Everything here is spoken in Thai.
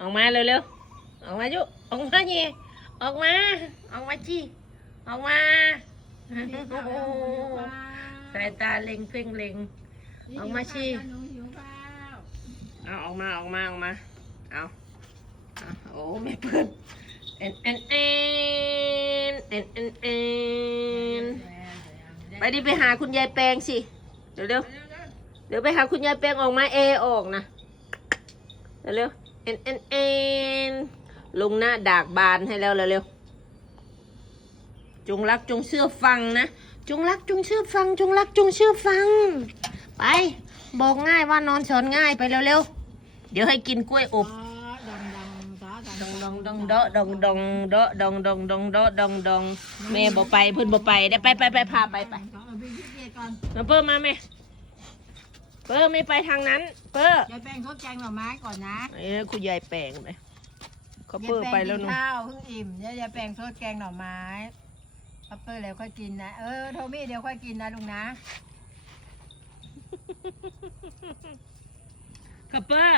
ออกมาเร็วๆ ออกมายุออกมาเย่ออกมา ออกมาจีออกมาสายตาเล็งเพ่งเล็งออกมาสิหนูหิวข้าวเอาออกมาออกมาออกมาเอาเอาโอ้ไม่เปิดเอ็นเอ็นเอ็นเอ็นเอ็นเอ็นไปดิไปหาคุณยายแปลงสิเร็วเร็วๆเดี๋ยวไปหาคุณยายแปลงออกมาเอออกนะเร็วเร็ว เอ็นเอ็นเอ็นลุงหน้าดากบานให้แล้วเร็วเร็วจงรักจงเชื่อฟังนะ จงรักจงเชื่อฟัง จงรักจงเชื่อฟัง ไป บอกง่ายว่านอนสอนง่ายไปเร็วๆ เดี๋ยวให้กินกล้วยอบดังดังสาดองดองดองเดาะดองดองเดาะดองดองดองเดาะดองดองแม่บอกไปเพิ่นบอกไปได้ไปไปไปพาไปไปเอาไปพิเศษก่อนมาเปิ้ลมาไหม เปิ้ลไม่ไปทางนั้น เปิ้ลยายแป้งทดแกงหน่อไม้ก่อนนะไอ้คุณยายแปลงไปเขาเปิ้ลไปแล้วยายหนูป้งกิข้าวเพิ่งอิ่มเดี๋ยวยายแป้งทดแกงหน่อไม้พับเปอร์แล้วค่อยกินนะ เออโทมี่เดี๋ยวค่อยกินนะลุงนะ เขาเปิ้ล